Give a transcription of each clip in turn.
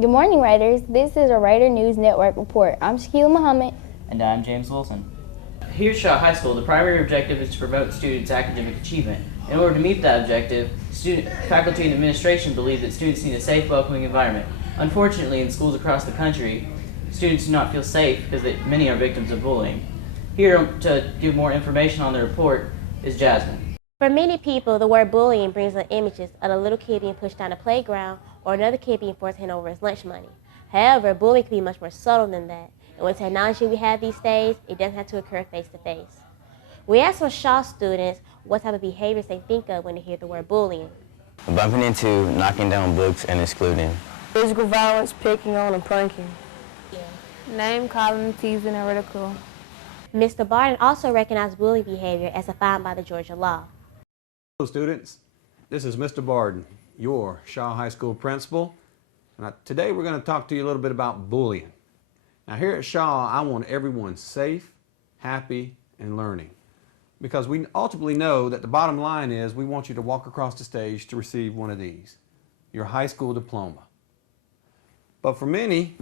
Good morning, writers. This is a Writer News Network report. I'm Shaquila Muhammad. And I'm James Wilson. Here at Shaw High School, the primary objective is to promote students' academic achievement. In order to meet that objective, faculty and administration believe that students need a safe, welcoming environment. Unfortunately, in schools across the country, students do not feel safe because many are victims of bullying. Here to give more information on the report is Jasmine. For many people, the word bullying brings up images of a little kid being pushed down a playground or another kid being forced to hand over his lunch money. However, bullying can be much more subtle than that. And with technology we have these days, it doesn't have to occur face to face. We asked some Shaw students what type of behaviors they think of when they hear the word bullying. Bumping into, knocking down books, and excluding. Physical violence, picking on, and pranking. Name calling, teasing, and ridicule. Mr. Barton also recognized bullying behavior as defined by the Georgia law. Hello students, this is Mr. Barton, your Shaw High School principal. And today we're going to talk to you a little bit about bullying. Now here at Shaw, I want everyone safe, happy, and learning. Because we ultimately know that the bottom line is we want you to walk across the stage to receive one of these, your high school diploma. But for many,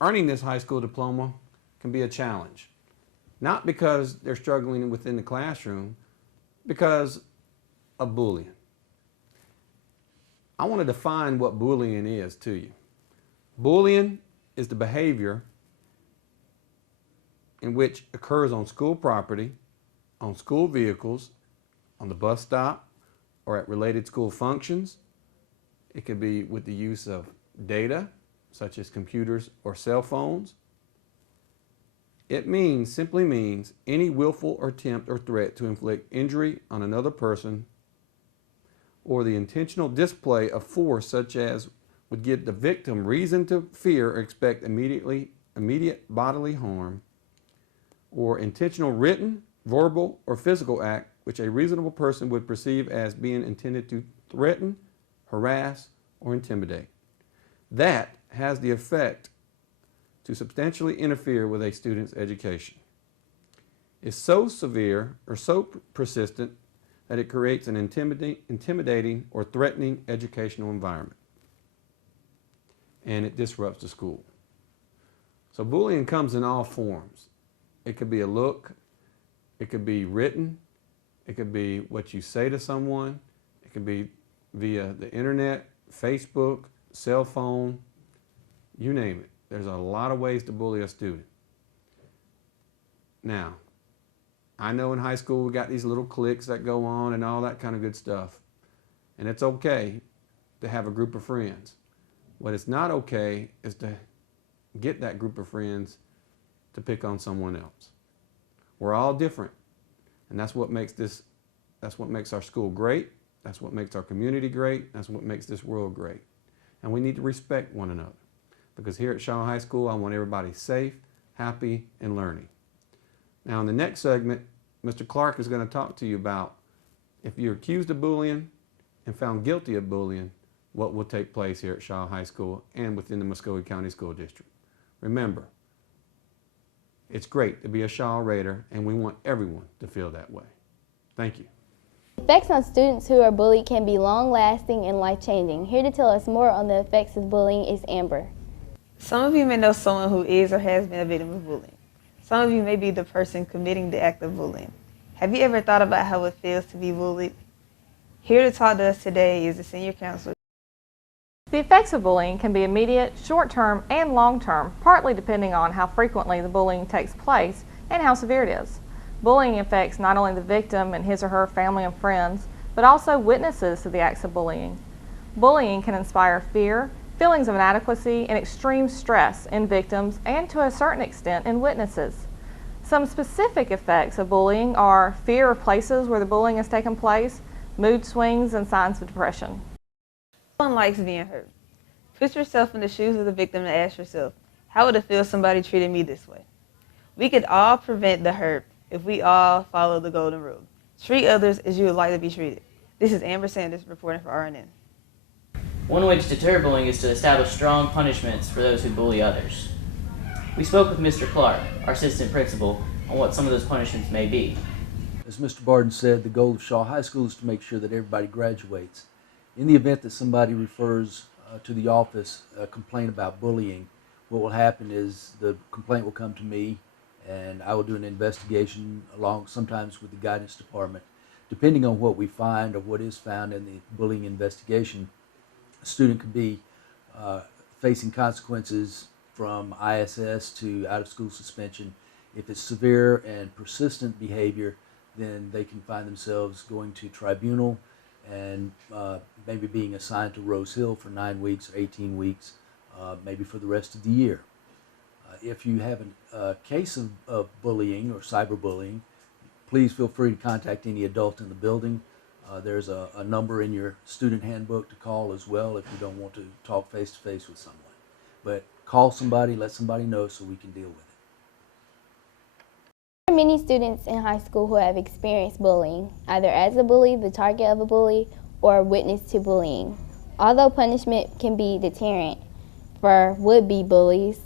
earning this high school diploma can be a challenge. Not because they're struggling within the classroom, because of bullying. I want to define what bullying is to you. Bullying is the behavior in which occurs on school property, on school vehicles, on the bus stop, or at related school functions. It could be with the use of data, such as computers or cell phones. It simply means any willful attempt or threat to inflict injury on another person, or the intentional display of force such as would give the victim reason to fear or expect immediate bodily harm, or intentional written, verbal, or physical act which a reasonable person would perceive as being intended to threaten, harass, or intimidate. That has the effect to substantially interfere with a student's education. It's so severe or so persistent that it creates an intimidating or threatening educational environment. And it disrupts the school. So bullying comes in all forms. It could be a look, it could be written, it could be what you say to someone, it could be via the internet, Facebook, cell phone, you name it. There's a lot of ways to bully a student. Now, I know in high school we got these little cliques that go on and all that kind of good stuff. And it's okay to have a group of friends. What is not okay is to get that group of friends to pick on someone else. We're all different. And that's what makes our school great. That's what makes our community great. That's what makes this world great. And we need to respect one another. Because here at Shaw High School, I want everybody safe, happy, and learning. Now in the next segment, Mr. Clark is going to talk to you about if you're accused of bullying and found guilty of bullying, what will take place here at Shaw High School and within the Muskogee County School District. Remember, it's great to be a Shaw Raider, and we want everyone to feel that way. Thank you. Effects on students who are bullied can be long-lasting and life-changing. Here to tell us more on the effects of bullying is Amber. Some of you may know someone who is or has been a victim of bullying. Some of you may be the person committing the act of bullying. Have you ever thought about how it feels to be bullied? Here to talk to us today is the senior counselor. The effects of bullying can be immediate, short-term, and long-term, partly depending on how frequently the bullying takes place and how severe it is. Bullying affects not only the victim and his or her family and friends, but also witnesses to the acts of bullying. Bullying can inspire fear, feelings of inadequacy, and extreme stress in victims and to a certain extent in witnesses. Some specific effects of bullying are fear of places where the bullying has taken place, mood swings, and signs of depression. No one likes being hurt. Put yourself in the shoes of the victim and ask yourself, how would it feel if somebody treated me this way? We could all prevent the hurt if we all follow the golden rule. Treat others as you would like to be treated. This is Amber Sanders reporting for RNN. One way to deter bullying is to establish strong punishments for those who bully others. We spoke with Mr. Clark, our assistant principal, on what some of those punishments may be. As Mr. Barton said, the goal of Shaw High School is to make sure that everybody graduates. In the event that somebody refers to the office a complaint about bullying, what will happen is the complaint will come to me, and I will do an investigation along sometimes with the guidance department. Depending on what we find or what is found in the bullying investigation, a student could be facing consequences from ISS to out-of-school suspension. If it's severe and persistent behavior, then they can find themselves going to tribunal and maybe being assigned to Rose Hill for 9 weeks or 18 weeks, maybe for the rest of the year. If you have a case of bullying or cyberbullying, please feel free to contact any adult in the building. There's a number in your student handbook to call as well if you don't want to talk face-to-face with someone. But call somebody, let somebody know so we can deal with it. There are many students in high school who have experienced bullying, either as a bully, the target of a bully, or a witness to bullying. Although punishment can be deterrent for would-be bullies,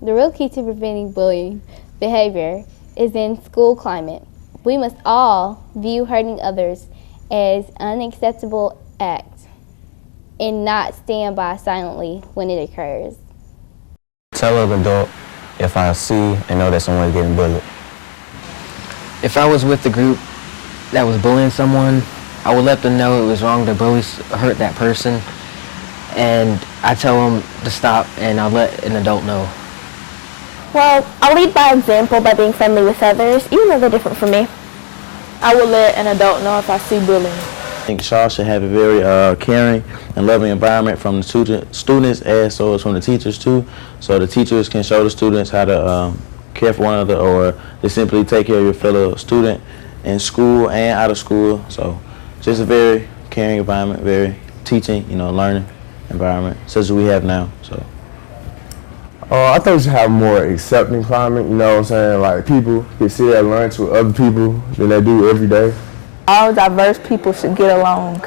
the real key to preventing bullying behavior is in school climate. We must all view hurting others as an unacceptable act and not stand by silently when it occurs. Tell an adult if I see and know that someone's getting bullied. If I was with the group that was bullying someone, I would let them know it was wrong to hurt that person, and I tell them to stop, and I'll let an adult know. Well, I'll lead by example by being friendly with others, even though they're different from me. I will let an adult know if I see bullying. I think Shaw should have a very caring and loving environment from the students as well as from the teachers too, so the teachers can show the students how to care for one another, or just simply take care of your fellow student in school and out of school. So just a very caring environment, very teaching, learning environment such as we have now. So I think we should have a more accepting climate, you know what I'm saying? Like people can sit at lunch with other people than they do every day. All diverse people should get along.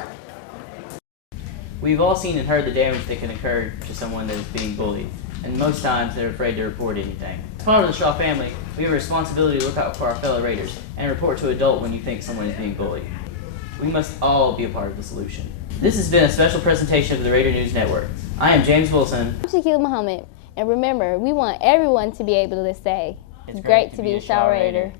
We've all seen and heard the damage that can occur to someone that is being bullied, and most times they're afraid to report anything. As part of the Shaw family, we have a responsibility to look out for our fellow Raiders and report to an adult when you think someone is being bullied. We must all be a part of the solution. This has been a special presentation of the Raider News Network. I am James Wilson. I'm Shaquille Muhammad, and remember, we want everyone to be able to say, it's great to be a Shaw Raider.